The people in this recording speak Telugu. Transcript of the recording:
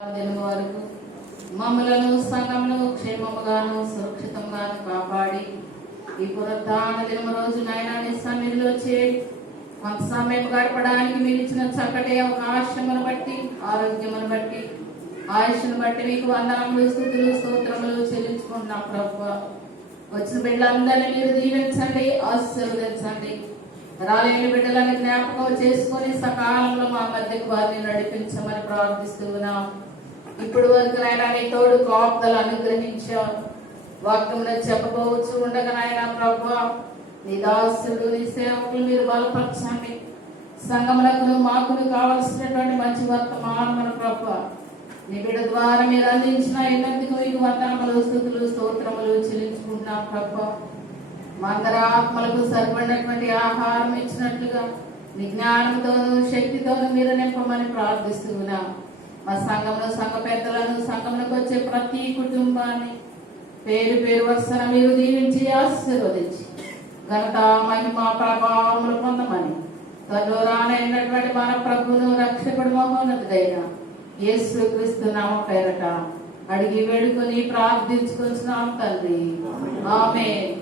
వరకు మమ్మలను సంఘమును క్షేమముగాను సురక్షితంగాను కాపాడి ఈ పునరుద్ధాన దినము రోజు నాయనా నీ సన్నిధిలో చేరి కొంత సమయం గడపడానికి మీరు ఇచ్చిన చక్కటి అవకాశమును బట్టి ఆరోగ్యమును బట్టి ఆయుష్ను బట్టి మీకు వందనములు స్తుతులు స్తోత్రములు చెల్లించుకుంటున్నాం ప్రభువా. వచ్చిన బిడ్డలందరినీ మీరు దీవించండి, ఆశీర్వదించండి. రాలేని బిడ్డలను జ్ఞాపకం చేసుకొని సకాలంలో మా మధ్యకు వారిని నడిపించమని ప్రార్థిస్తున్నాం. ఇప్పుడు వరకు నాయన నీ తోడు కాపుదలు అనుగ్రహించావు. వాక్యమును చెప్పబోవచ్చు ఉండగా నాయన ప్రభువా నీ దాసుడు నీ సేవకులు మీరు బలపరచండి. సంఘములకు మాకును కావలసినటువంటి మంచి వర్తమానమును ప్రభువా నీ బిడ్డ ద్వారా మీరు అందించిన ఎన్నందుకు మీకు వందనములు స్తుతులు స్తోత్రములు చెల్లించుకుంటున్నాం ప్రభువా. మా అందరి ఆత్మలకు సరిపడినటువంటి ఆహారం ఇచ్చినట్లుగా నీ జ్ఞానంతోనూ శక్తితోనూ మీరు నింపమని ప్రార్థిస్తున్నాం. మా సంఘంలో సంఘ పెద్దలను సంఘంలోకి వచ్చే ప్రతి కుటుంబాన్ని పేరు పేరు వరుసన మీరు దీవించి ఆశీర్వదించి ఘనత మహిమ ప్రభావములు పొందమని త్వరలో రానైనటువంటి మన ప్రభువును రక్షకుడు మహోన్నతుడైన యేసుక్రీస్తు నామ పేరట అడిగి వేడుకొని ప్రార్థించుకుంటున్నాం తండ్రి. ఆమేన్.